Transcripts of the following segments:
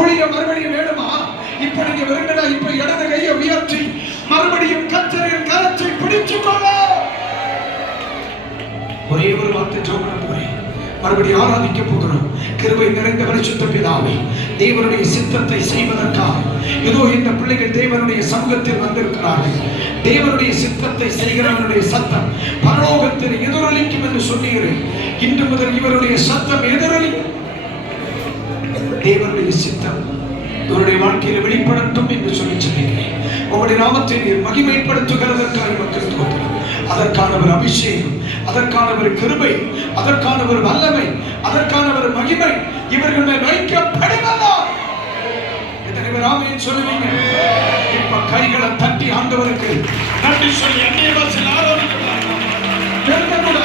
ஊழியம் மறுபடியும் வேணுமா? இப்ப நீங்க விரும்பினா இப்ப இடது கையை உயர்த்தி மறுபடியும் கர்த்தரின் கரத்தை பிடிச்சுக்கொள்ள ஒரே ஒரு வார்த்தை ஜெபம் பண்ண போறேன். மறுபடியும் ஆராதிக்க போகிறோம். கிருபை நிறைந்த பரிசுத்த பிதாவே, தேவனுடைய சித்தத்தை செய்வதற்காக இதோ இந்த பிள்ளைகள் தேவனுடைய சமூகத்தில் வந்திருக்கிறார்கள். தேவனுடைய சித்தத்தை செய்கிறவனுடைய சத்தம் பரலோகத்தில் எதிரொலிக்கும் என்று சொன்னீர்கள். இன்று முதல் இவருடைய சத்தம் எதிரொலிக்கும். தேவனுடைய சித்தம் இவருடைய வாழ்க்கையில் வெளிப்படட்டும் என்று சொல்லி சொல்லுகிறேன். உங்களுடைய நாமத்தை நீர் மகிமைப்படுத்துகிறதற்காக மக்கள் தோற்றம், அதற்கான ஒரு அபிஷேகம், அதற்கான ஒரு கிருபை, அதற்கான ஒரு வல்லமை, அதற்கான ஒரு மகிமை இவர்கள் மேல் வைக்கப்படுவதா? ஆமென் சொல்லுவீங்க. இப்ப கைகளை தட்டி ஆண்டவருக்கு நன்றி சொல்லி அன்னைய வாசல் ஆராதிக்கலாம். கூட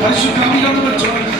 பரிசுத்த ஆவியானவர் சொல்லுகிறார்.